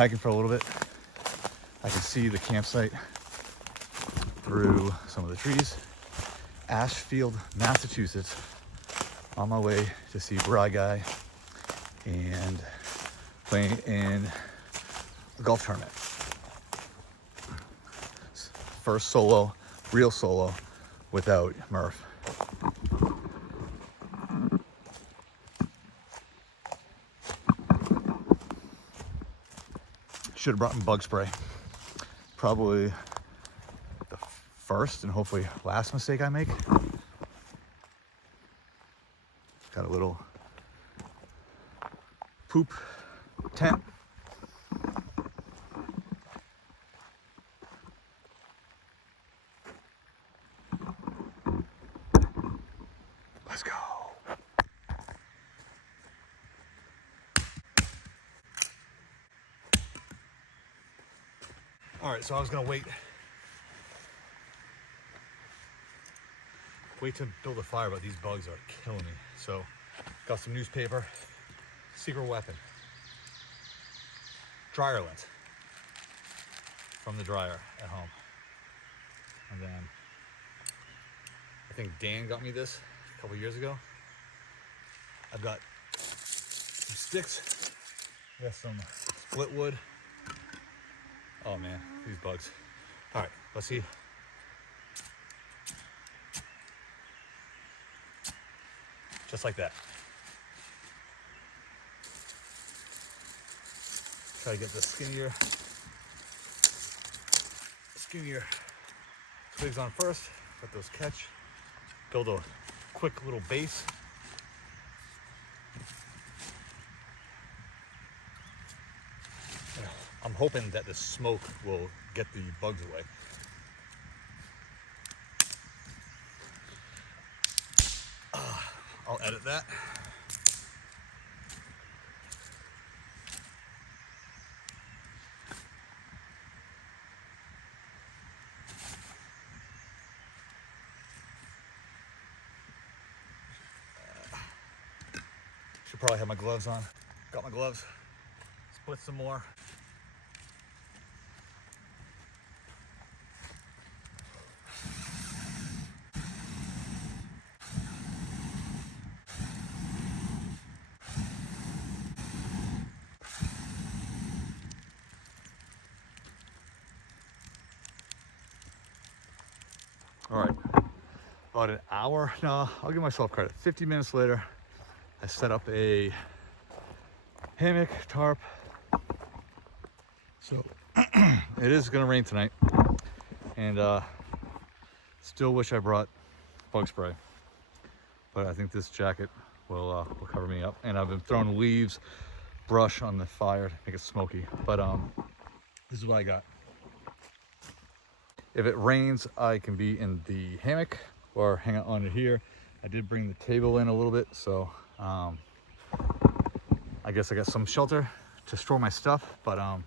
hiking for a little bit. I can see the campsite through some of the trees. Ashfield, Massachusetts. On my way to see Ribeye and playing in a golf tournament. First solo, real solo, without Murph. Should have brought in bug spray. Probably the first and hopefully last mistake I make. Got a little poop tent. Let's go. All right, so I was gonna wait to build a fire, but these bugs are killing me. So got some newspaper, secret weapon, dryer lint from the dryer at home. And then I think Dan got me this a couple years ago. I've got some sticks. I got some split wood. Oh man, these bugs. All right, let's see. Just like that. Try to get the skinnier twigs on first. Let those catch. Build a quick little base. I'm hoping that the smoke will get the bugs away. I'll edit that. Should probably have my gloves on. Got my gloves. Split some more. All right, about an hour, no, I'll give myself credit. 50 minutes later, I set up a hammock, tarp. So it is gonna rain tonight. And still wish I brought bug spray. But I think this jacket will cover me up. And I've been throwing leaves, brush on the fire to make it smoky. But this is what I got. If it rains, I can be in the hammock or hang out under here. I did bring the table in a little bit, so I guess I got some shelter to store my stuff, but I'm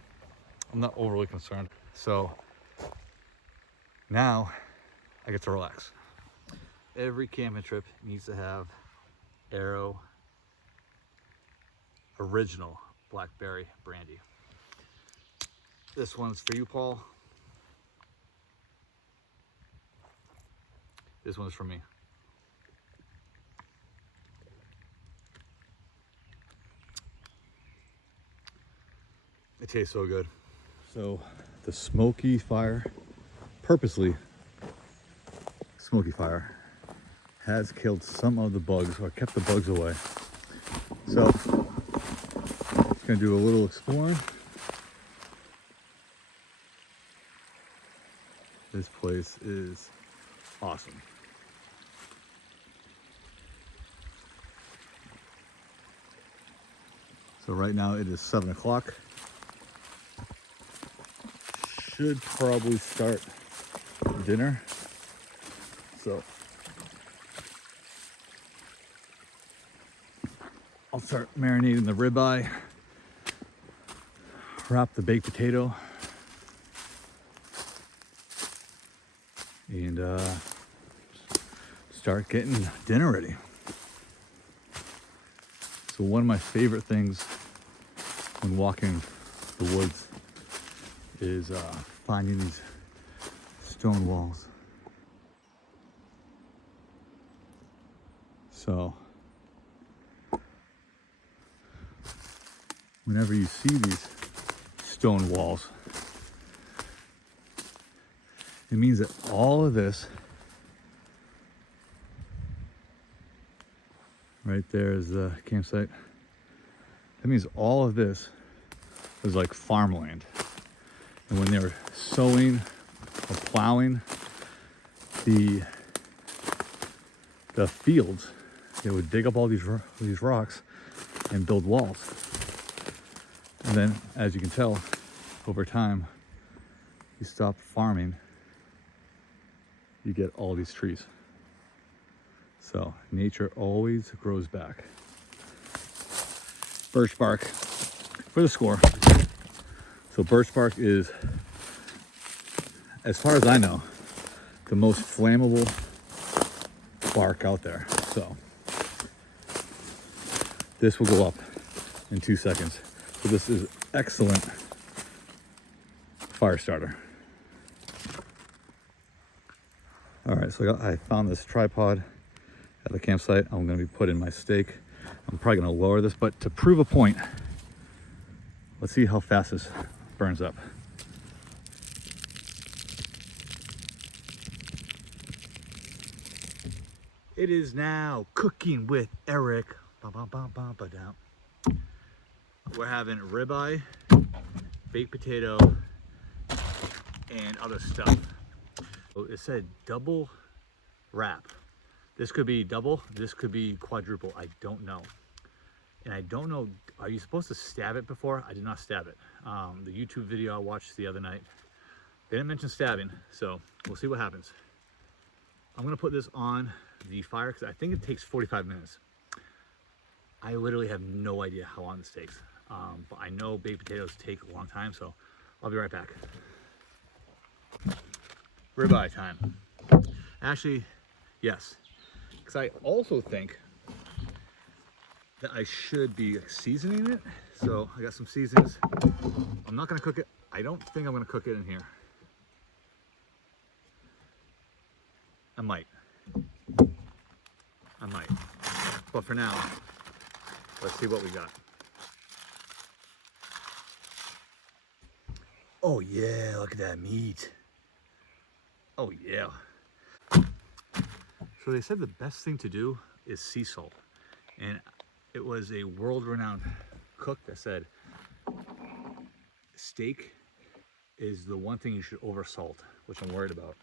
not overly concerned. So now I get to relax. Every camping trip needs to have Arrow Original Blackberry Brandy. This one's for you, Paul. This one's for me. It tastes so good. So the smoky fire, purposely smoky fire, has killed some of the bugs or kept the bugs away. So just gonna do a little exploring. This place is awesome. So right now it is 7 o'clock. Should probably start dinner. So I'll start marinating the ribeye, wrap the baked potato, and start getting dinner ready. So one of my favorite things when walking the woods is finding these stone walls. So whenever you see these stone walls, it means that all of this right there is the campsite. That means all of this was like farmland. And when they were sowing or plowing the fields, they would dig up all these rocks and build walls. And then, as you can tell, over time, you stop farming, you get all these trees. So nature always grows back. Birch bark for the score. So birch bark is, as far as I know, the most flammable bark out there. So this will go up in 2 seconds. So this is excellent fire starter. All right, so I found this tripod at the campsite. I'm gonna be putting my steak. I'm probably gonna lower this, but to prove a point, let's see how fast this burns up. It is now cooking with Eric. We're having ribeye, baked potato, and other stuff. So it said double wrap. This could be double, this could be quadruple, I don't know. And I don't know, are you supposed to stab it before? I did not stab it. The YouTube video I watched the other night, they didn't mention stabbing, so we'll see what happens. I'm gonna put this on the fire because I think it takes 45 minutes. I literally have no idea how long this takes. But I know baked potatoes take a long time, so I'll be right back. Ribeye time. Actually, yes. Because I also think that I should be seasoning it. So I got some seasonings. I'm not gonna cook it. I don't think I'm gonna cook it in here. I might. But for now, let's see what we got. Oh yeah, look at that meat. Oh yeah. So they said the best thing to do is sea salt. And it was a world-renowned cook that said steak is the one thing you should over salt, which I'm worried about.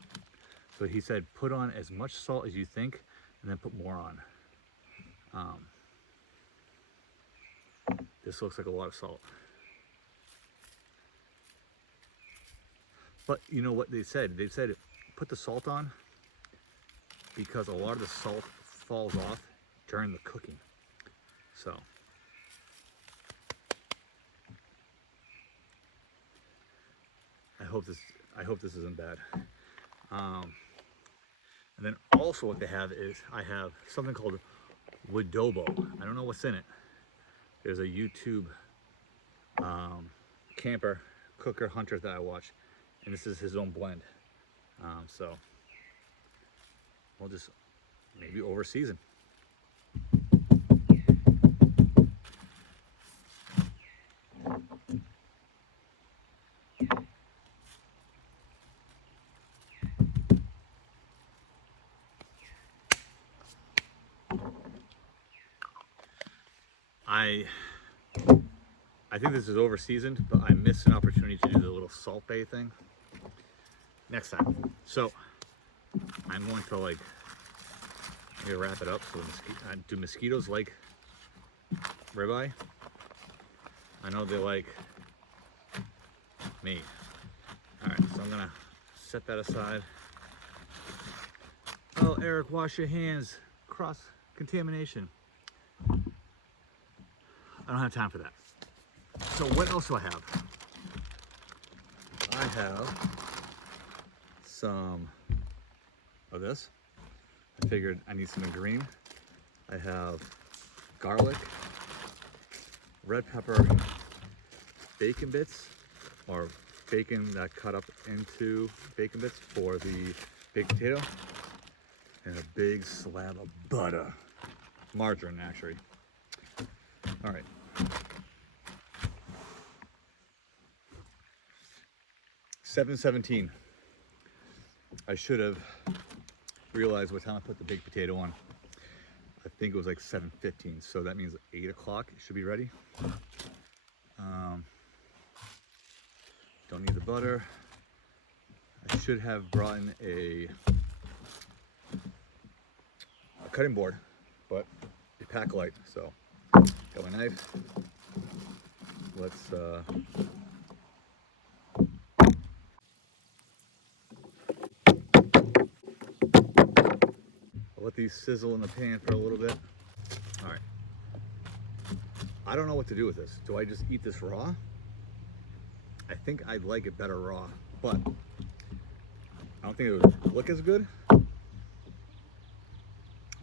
So he said put on as much salt as you think and then put more on. This looks like a lot of salt. But you know what they said? They said put the salt on because a lot of the salt falls off during the cooking. So I hope this isn't bad. And then also what they have is I have something called Widobo. I don't know what's in it. There's a YouTube camper, cooker, hunter that I watch, and this is his own blend. So we'll just maybe over season. I think this is over seasoned, but I missed an opportunity to do the little salt bay thing next time. So I'm going to maybe wrap it up. So do mosquitoes like ribeye? I know they like me. All right, so I'm gonna set that aside. Oh, Eric, wash your hands. Cross contamination. I don't have time for that. So what else do I have? I have some of this. I figured I need something green. I have garlic, red pepper, bacon bits, or bacon that cut up into bacon bits for the baked potato, and a big slab of butter. Margarine, actually. All right. $7:17. I should have realized what time I put the baked potato on. I think it was like 7:15, so that means 8 o'clock it should be ready. Don't need the butter. I should have brought in a cutting board, but a pack light. So got my knife. Let's I'll let these sizzle in the pan for a little bit. All right. I don't know what to do with this. Do I just eat this raw? I think I'd like it better raw, but I don't think it would look as good.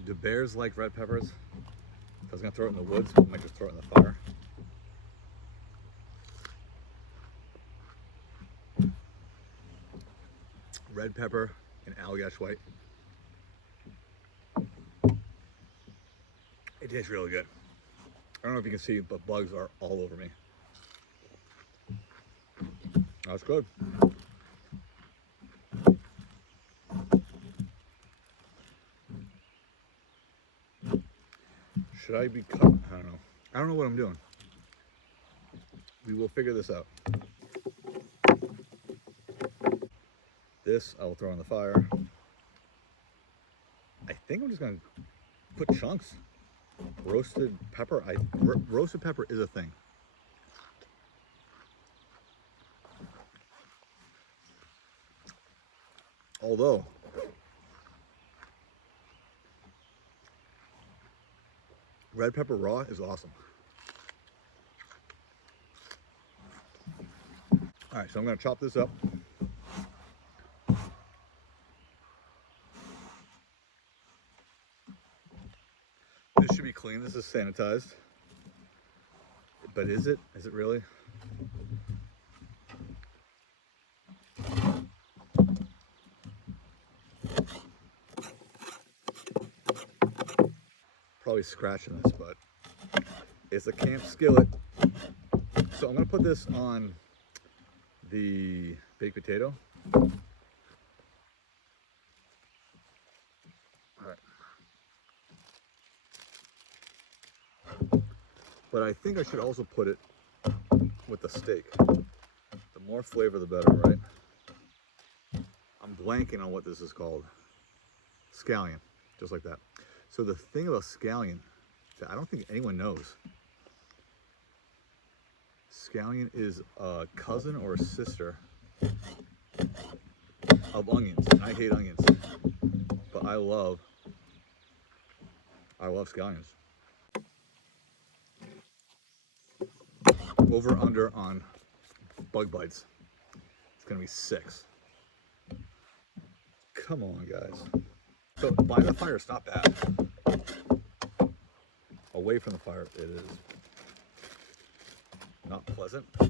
Do bears like red peppers? If I was gonna throw it in the woods, I might just throw it in the fire. Red pepper and Allagash white. It tastes really good. I don't know if you can see, but bugs are all over me. That's good. Should I be cut? I don't know. I don't know what I'm doing. We will figure this out. This I will throw in the fire. I think I'm just gonna put chunks. Roasted pepper. Roasted pepper is a thing. Although red pepper raw is awesome. All right, so I'm gonna chop this up. This should be clean. This is sanitized. But is it? Is it really? Probably scratching this, but it's a camp skillet. So I'm gonna put this on the baked potato. All right. But I think I should also put it with the steak. The more flavor, the better, right? I'm blanking on what this is called. Scallion, just like that. So the thing about scallion that I don't think anyone knows, scallion is a cousin or a sister of onions. And I hate onions, but I love scallions. Over under on bug bites. It's gonna be 6. Come on, guys. So by the fire, it's not bad. Away from the fire, it is not pleasant. Do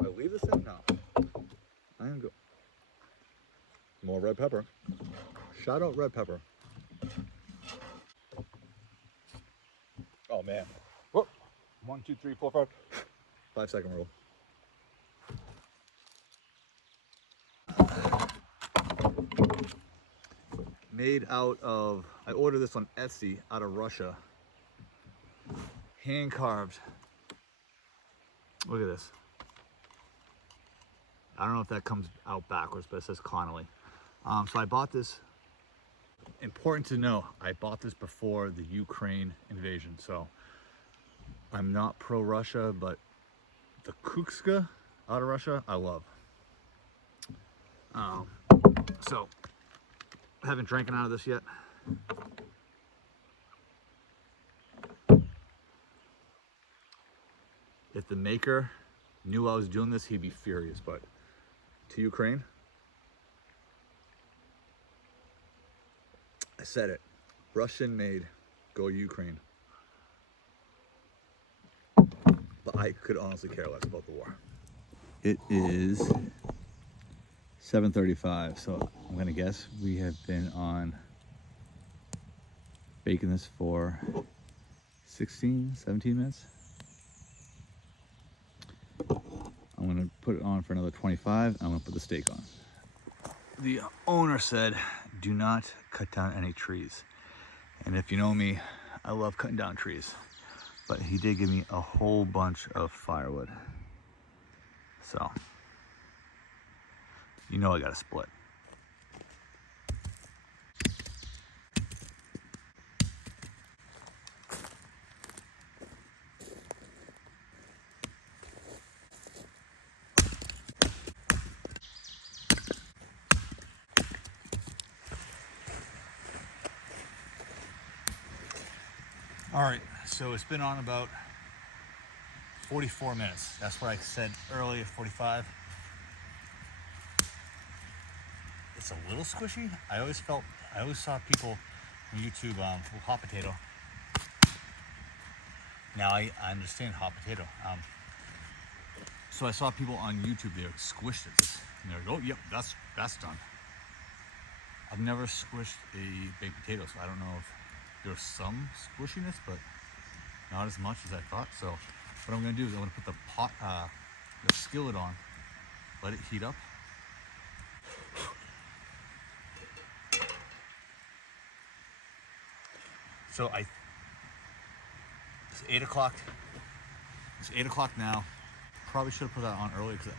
I leave this in? No. I am go. More red pepper. Shout out red pepper. Oh man. Whoop. 1, 2, 3, 4, 5. 5-second rule. Made out of, I ordered this on Etsy out of Russia. Hand carved. Look at this. I don't know if that comes out backwards, but it says Connolly. So I bought this. Important to know, I bought this before the Ukraine invasion. So I'm not pro-Russia, but the kukska out of Russia, I love. So I haven't drank out of this yet. If the maker knew I was doing this, he'd be furious, but to Ukraine, I said it. Russian made, go Ukraine. But I could honestly care less about the war. It is 7:35, so I'm gonna guess we have been on baking this for 16, 17 minutes. I'm gonna put it on for another 25. I'm gonna put the steak on. The owner said, do not cut down any trees. And if you know me, I love cutting down trees. But he did give me a whole bunch of firewood. So, you know I gotta split. All right, so it's been on about 44 minutes. That's what I said earlier, 45. It's a little squishy. I always saw people on YouTube with hot potato. Now I understand hot potato. So I saw people on YouTube, they squished it. And they're like, oh, yep, that's done. I've never squished a baked potato, so I don't know if there's some squishiness, but not as much as I thought. So what I'm gonna do is I'm gonna put the skillet on, let it heat up. So it's 8 o'clock. It's 8 o'clock now. Probably should have put that on early because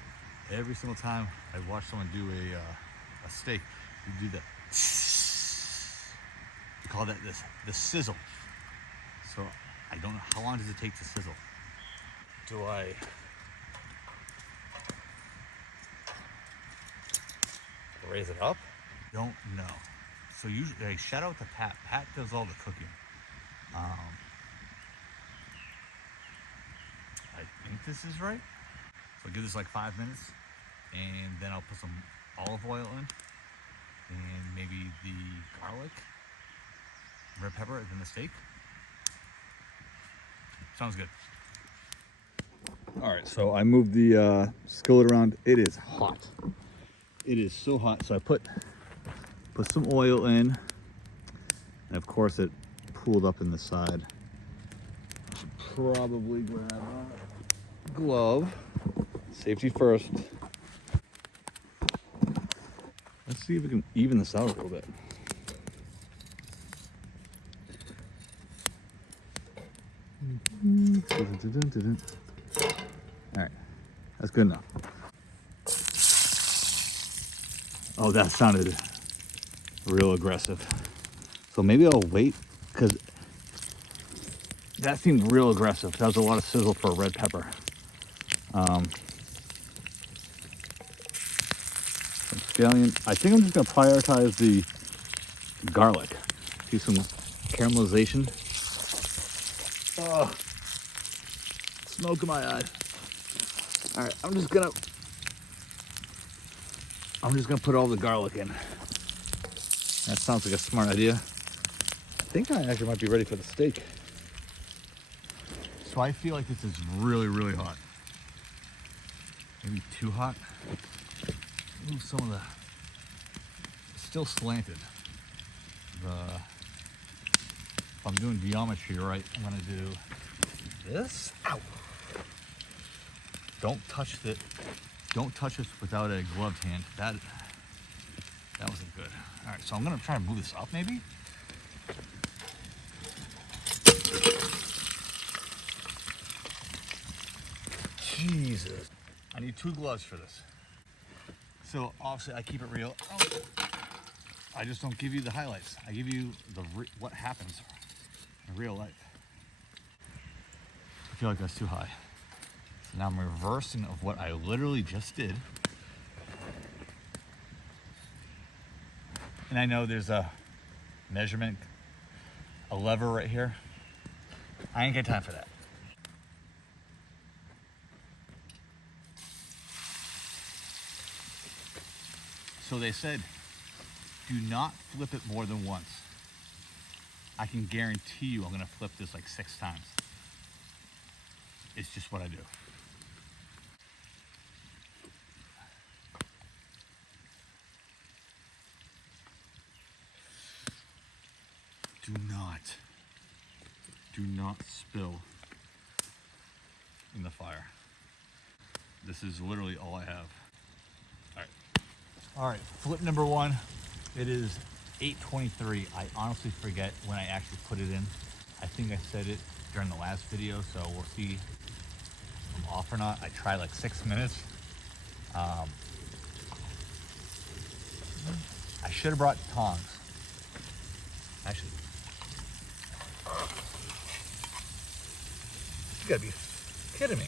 every single time I watch someone do a steak, you do that. We call that the sizzle. So I don't know, how long does it take to sizzle? Do I raise it up? Don't know. So usually, shout out to Pat. Pat does all the cooking. I think this is right. So I'll give this like 5 minutes, and then I'll put some olive oil in, and maybe the garlic, red pepper, and then the steak. Sounds good. All right, so I moved the skillet around. It is hot. It is so hot. So I put some oil in, and of course it pooled up in the side. Should probably grab a glove. Safety first. Let's see if we can even this out a little bit. All right, that's good enough. Oh, that sounded real aggressive. So maybe I'll wait, because that seemed real aggressive. That was a lot of sizzle for a red pepper. Scallion. I think I'm just gonna prioritize the garlic. Do some caramelization. Oh, smoke in my eye. All right, I'm just gonna put all the garlic in. That sounds like a smart idea. I think I actually might be ready for the steak. So I feel like this is really, really hot. Maybe too hot. Move some of it's still slanted. If I'm doing geometry right, I'm gonna do this. Ow! Don't touch this without a gloved hand. That wasn't good. All right, so I'm gonna try to move this up maybe. Jesus. I need 2 gloves for this. So obviously I keep it real. I just don't give you the highlights. I give you what happens in real life. I feel like that's too high. So now I'm reversing of what I literally just did. And I know there's a measurement, a lever right here. I ain't got time for that. So they said, do not flip it more than once. I can guarantee you I'm gonna flip this like 6 times. It's just what I do. Do not spill in the fire. This is literally all I have. All right, flip number one. It is 8:23. I honestly forget when I actually put it in. I think I said it during the last video, so we'll see if I'm off or not. I tried like 6 minutes. I should have brought tongs. Actually, you gotta be kidding me.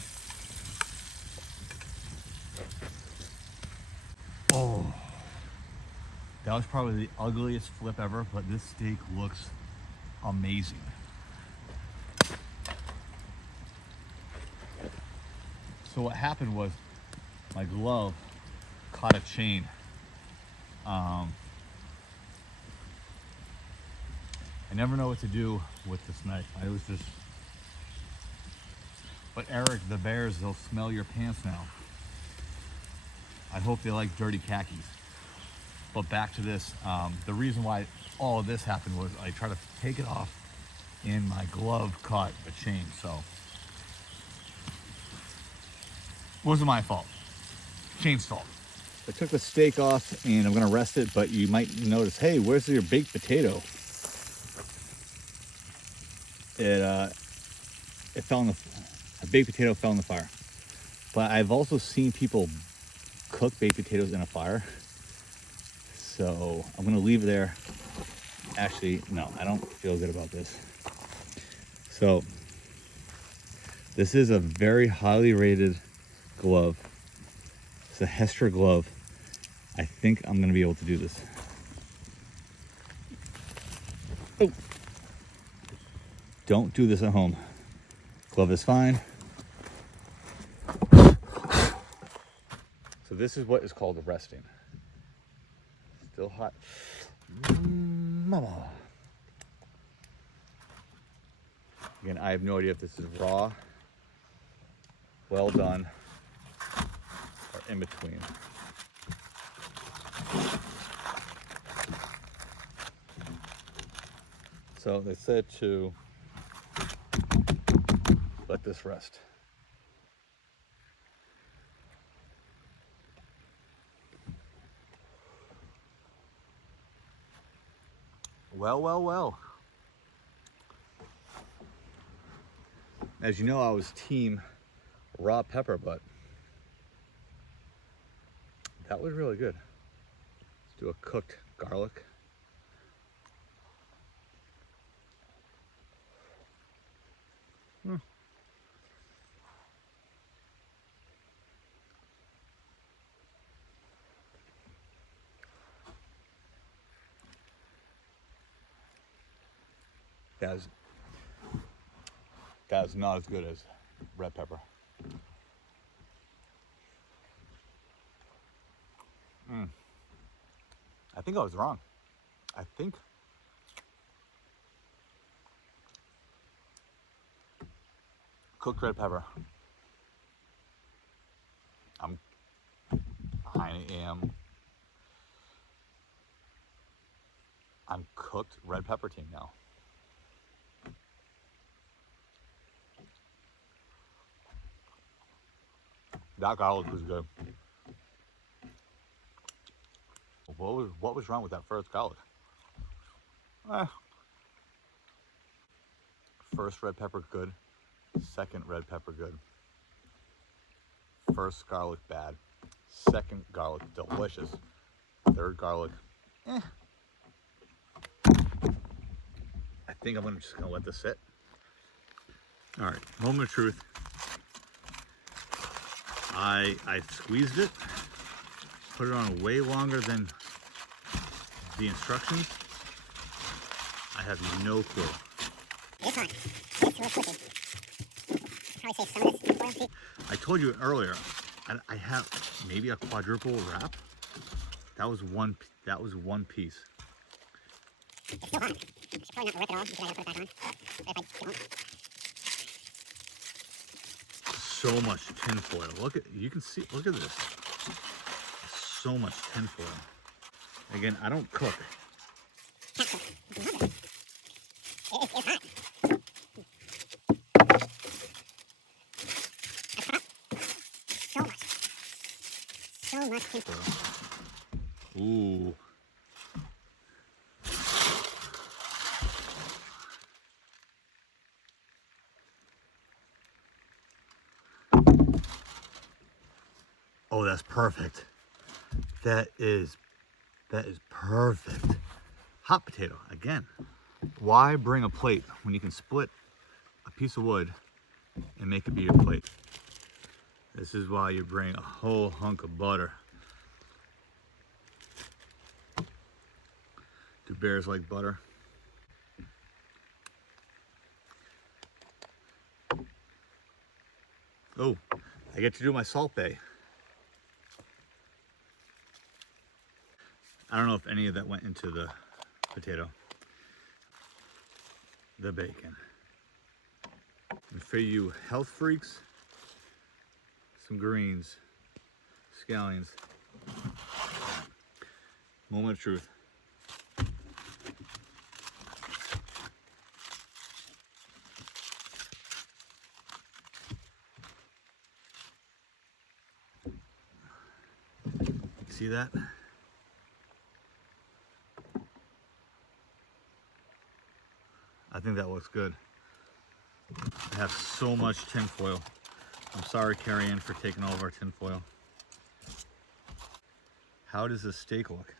Oh, that was probably the ugliest flip ever, but this steak looks amazing. So what happened was my glove caught a chain. I never know what to do with this knife. I was just, but Eric, the bears, they'll smell your pants now. I hope they like dirty khakis. But back to this, the reason why all of this happened was I tried to take it off and my glove caught a chain, so. Wasn't my fault, chain's fault. I took the steak off and I'm gonna rest it, but you might notice, hey, where's your baked potato? It fell in a baked potato fell in the fire. But I've also seen people cook baked potatoes in a fire. So I'm gonna leave it there. Actually, no, I don't feel good about this. So this is a very highly rated glove. It's a Hester glove. I think I'm gonna be able to do this. Oh. Don't do this at home. Glove is fine. So this is what is called resting. Still hot. Mama. Again, I have no idea if this is raw, well done, or in between. So they said to let this rest. Well. As you know, I was team raw pepper, but that was really good. Let's do a cooked garlic. That is not as good as red pepper. I think I was wrong. I think cooked red pepper. I'm cooked red pepper team now. That garlic was good. What was wrong with that first garlic? First red pepper good, second red pepper good. First garlic bad, second garlic delicious, third garlic I think I'm just gonna let this sit. All right, moment of truth. I squeezed it, put it on way longer than the instructions. I have no clue. It's hot. It's real quickly. Probably say some of this oil. I told you earlier, I have maybe a quadruple wrap. That was one piece. It's still hot. I should probably not rip it off because I gotta put it back on. But if I don't. so much tin foil. Look at, you can see, look at this. So much tin foil. Again, I don't cook. So much tin foil. Ooh. Oh, that's perfect. That is perfect. Hot potato, again. Why bring a plate when you can split a piece of wood and make it be your plate? This is why you bring a whole hunk of butter. Do bears like butter? Oh, I get to do my Salt Bay. I don't know if any of that went into the potato. The bacon. And for you health freaks, some greens, scallions. Moment of truth. See that? I think that looks good. I have so much tin foil. I'm sorry, Carrie Ann, for taking all of our tin foil. How does this steak look?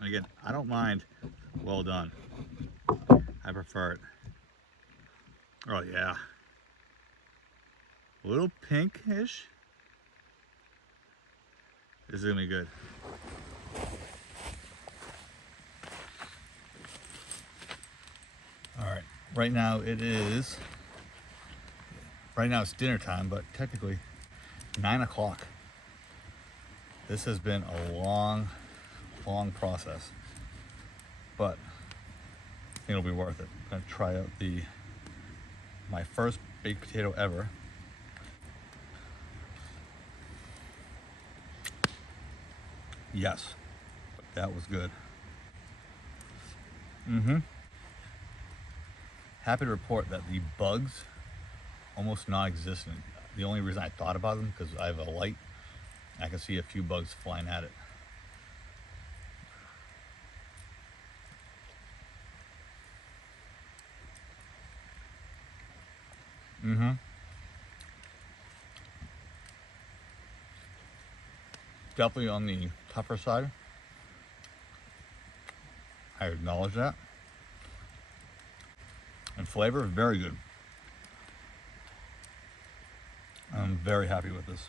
And again, I don't mind well done. I prefer it. Oh yeah. A little pinkish. This is gonna be good. All right, right now it's dinner time, but technically 9 o'clock. This has been a long process, but I think it'll be worth it. I'm gonna try out my first baked potato ever. Yes, that was good. Happy to report that the bugs almost non-existent. The only reason I thought about them because I have a light. I can see a few bugs flying at it. Definitely on the tougher side. I acknowledge that. And flavor, very good. I'm very happy with this.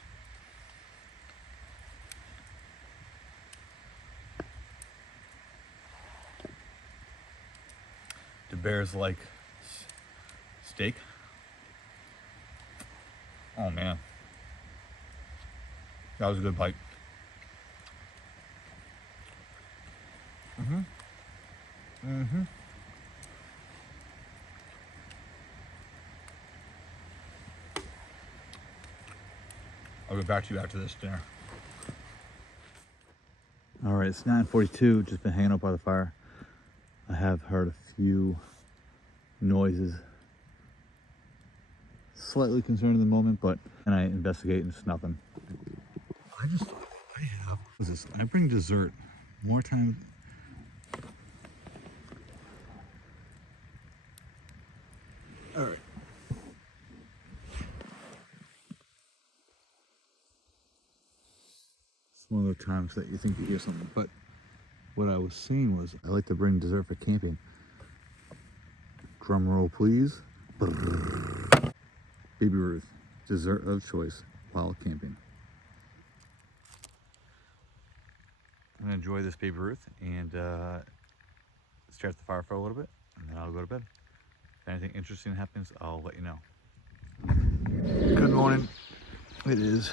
Do bears like steak? Oh man, that was a good bite. I'll get back to you after this dinner. All right, it's 9:42. Just been hanging out by the fire. I have heard a few noises. Slightly concerned in the moment, but and I investigate and it's nothing. I have. What's this? I bring dessert more times. All right. It's one of the times that you think you hear something, but what I was saying was I like to bring dessert for camping. Drum roll, please. Baby Ruth, dessert of choice while camping. I'm gonna enjoy this Baby Ruth and stare at the fire for a little bit, and then I'll go to bed. If anything interesting happens, I'll let you know. Good morning. It is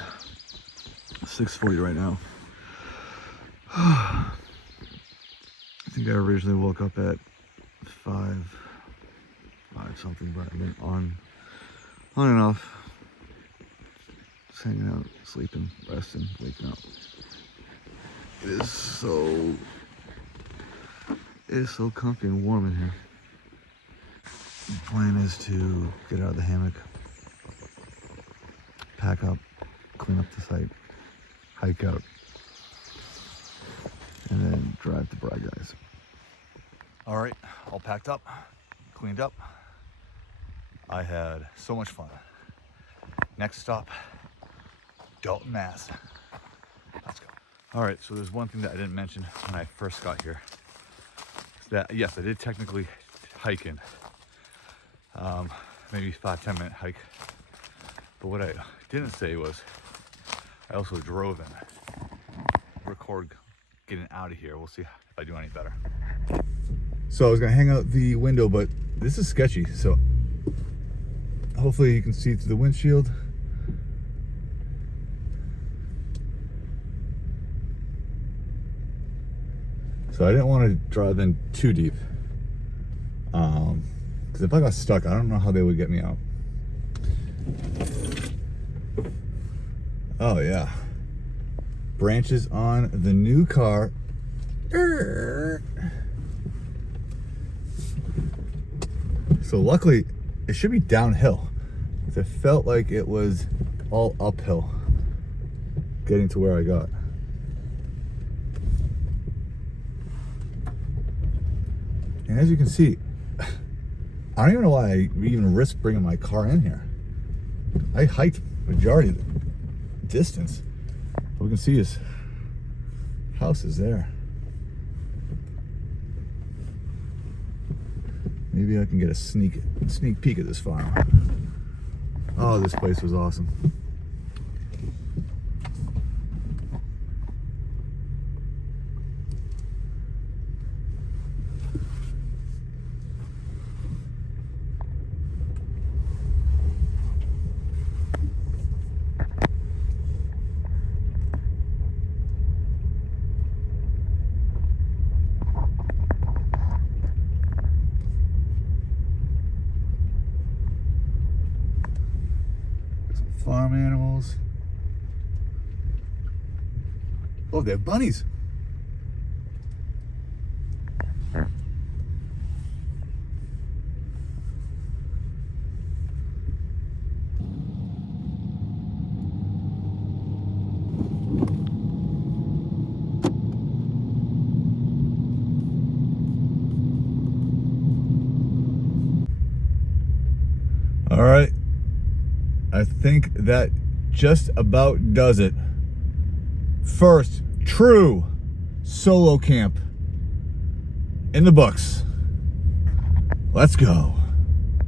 6:40 right now. I think I originally woke up at 5 something, but I've been on On and off. Just hanging out, sleeping, resting, waking up. It is so comfy and warm in here. The plan is to get out of the hammock, pack up, clean up the site, hike out, and then drive to Bride Guys. All right, all packed up, cleaned up. I had so much fun. Next stop, Dalton, Mass. Let's go. All right, so there's one thing that I didn't mention when I first got here. Is that, yes, I did technically hike in. Maybe 5-10 minute hike. But what I didn't say was I also drove in. Record getting out of here. We'll see if I do any better. So I was gonna hang out the window, but this is sketchy. So hopefully you can see through the windshield. So I didn't want to drive in too deep. Because if I got stuck, I don't know how they would get me out. Oh yeah. Branches on the new car. So luckily, it should be downhill. It felt like it was all uphill getting to where I got. And as you can see, I don't even know why I even risked bringing my car in here. I hiked majority of the distance. What we can see is house is there. Maybe I can get a sneak peek at this farm. Oh, this place was awesome. Farm animals. Oh, they have bunnies. All right. I think that just about does it. First true solo camp in the books. Let's go.